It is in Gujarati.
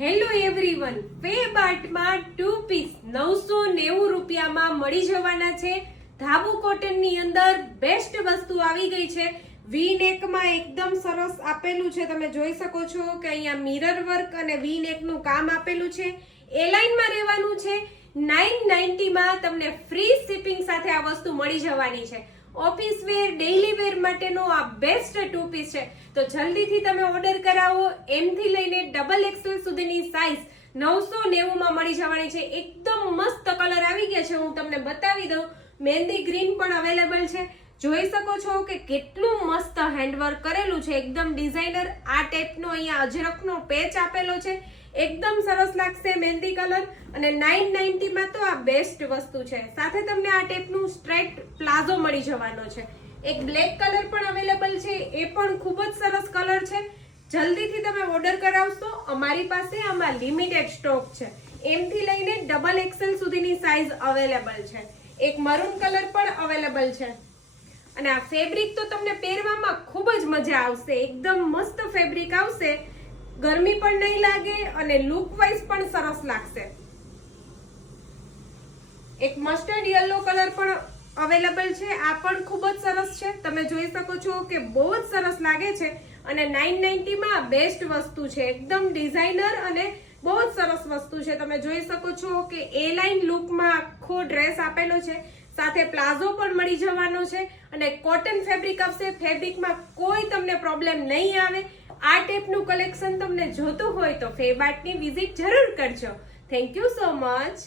હેલો એવરીવન, ફેબ આર્ટમાં 2 પીસ 990 રૂપિયામાં મળી જવાના છે. ધાબુ કોટનની અંદર બેસ્ટ વસ્તુ આવી ગઈ છે. વી નેકમાં એકદમ સરસ આપેલું છે. તમે જોઈ શકો છો કે અહીંયા મિરર વર્ક અને વી નેકનું કામ આપેલું છે. એ લાઇનમાં રહેવાનું છે. 990 માં તમને ફ્રી શિપિંગ સાથે આ વસ્તુ મળી જવાની છે. ઓફિસ વેર, ડેઈલી વેર માટેનો આ બેસ્ટ 2 પીસ છે. તો જલ્દીથી તમે ઓર્ડર કરાવો. એમ થી લઈને XXL સુધીની સાઈઝ 990 માં મળી જવાની છે. એકદમ મસ્ત કલર આવી ગયા છે. હું તમને બતાવી દઉં. મહેંદી ગ્રીન પણ અવેલેબલ છે. જોઈ શકો છો કે કેટલું મસ્ત હેન્ડવર્ક કરેલું છે. એકદમ ડિઝાઇનર. આ ટાઈપનો અહીંયા અજરકનો પેચ આપેલો છે. એકદમ સરસ લાગશે મહેંદી કલર. અને 990 માં તો આ બેસ્ટ વસ્તુ છે. સાથે તમને આ ટાઈપનું સ્ટ્રેટ પ્લાઝો મળી જવાનો છે. એક બ્લેક કલર પણ અવેલેબલ છે. એ પણ ખૂબ જ સરસ કલર છે. જલ્દીથી તમે ઓર્ડર કરાવશો. અમારી પાસે આમાં લિમિટેડ સ્ટોક છે. એમ થી લઈને XXL સુધીની સાઈઝ અવેલેબલ છે. એક મરૂન કલર પણ અવેલેબલ છે. અને આ ફેબ્રિક તો તમને પહેરવામાં ખૂબ જ મજા આવશે. એકદમ મસ્ત ફેબ્રિક આવશે. ગરમી પણ નહીં લાગે અને લુક વાઇઝ પણ સરસ લાગશે. એક મસ્ટર્ડ યલો કલર પણ અવેલેબલ છે. આ પણ ખૂબ જ સરસ છે. તમે જોઈ શકો છો કે બહુ જ સરસ લાગે છે. અને 990 માં બેસ્ટ વસ્તુ છે. એકદમ ડિઝાઇનર અને બહુ જ સરસ વસ્તુ છે. તમે જોઈ શકો છો કે એ લાઇન લુકમાં આખો ડ્રેસ આપેલો છે. સાથે પ્લાઝો પણ મળી જવાનો છે. અને કોટન ફેબ્રિક આવશે. ફેબ્રિકમાં કોઈ તમને પ્રોબ્લેમ નહીં આવે. આ ટાઈપનું કલેક્શન તમને જોતું હોય તો ફેબ આર્ટની વિઝિટ જરૂર કરજો. Thank you so much.